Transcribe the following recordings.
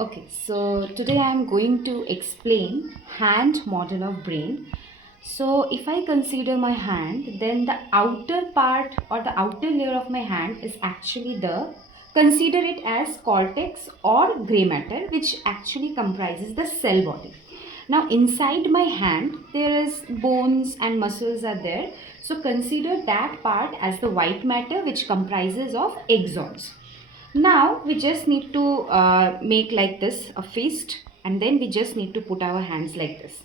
Okay, so today I am going to explain hand model of brain. So if I consider my hand, then the outer part or the outer layer of my hand is actually consider it as cortex or gray matter, which actually comprises the cell body. Now inside my hand, there is bones and muscles are there. So consider that part as the white matter, which comprises of axons. Now we just need to make like this a fist, and then we just need to put our hands like this.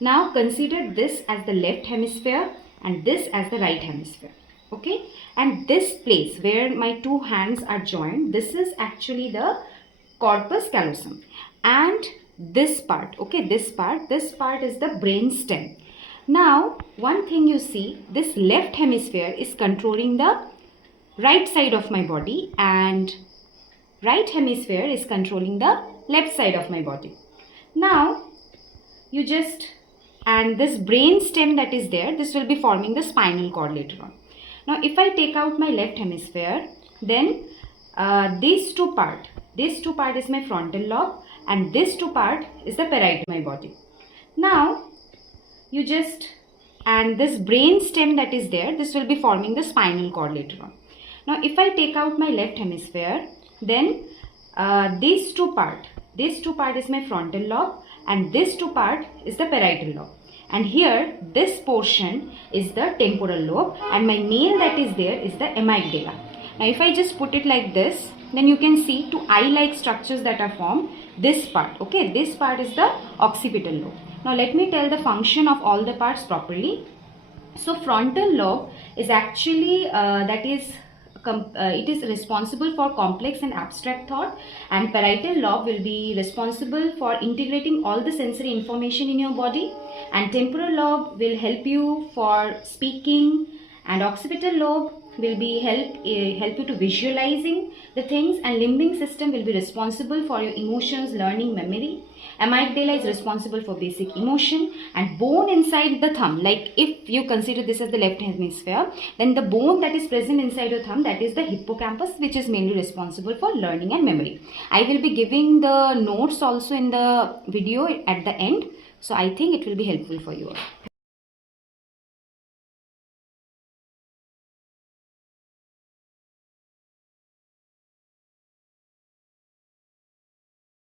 Now consider this as the left hemisphere and this as the right hemisphere. Okay, and this place where my two hands are joined, this is actually the corpus callosum, and this part, okay, this part is the brain stem. Now one thing you see, this left hemisphere is controlling the right side of my body, and right hemisphere is controlling the left side of my body. Now you just, and this brain stem that is there, this will be forming the spinal cord later on. Now if I take out my left hemisphere, then these two part is my frontal lobe, and this two part is the parietal of my body. Now you just, and this brain stem that is there, this will be forming the spinal cord later on. Now if I take out my left hemisphere, then these two part is my frontal lobe, and this two part is the parietal lobe, and here this portion is the temporal lobe, and my nail that is there is the amygdala. Now if I just put it like this, then you can see two eye-like structures that are formed. This part, okay, this part is the occipital lobe. Now let me tell the function of all the parts properly. So frontal lobe is actually it is responsible for complex and abstract thought, and parietal lobe will be responsible for integrating all the sensory information in your body, and temporal lobe will help you for speaking, and occipital lobe will be help you to visualizing the things, and limbic system will be responsible for your emotions, learning, memory. Amygdala is responsible for basic emotion, and bone inside the thumb, like if you consider this as the left hemisphere, then the bone that is present inside your thumb, that is the hippocampus, which is mainly responsible for learning and memory. I will be giving the notes also in the video at the end, so I think it will be helpful for you all.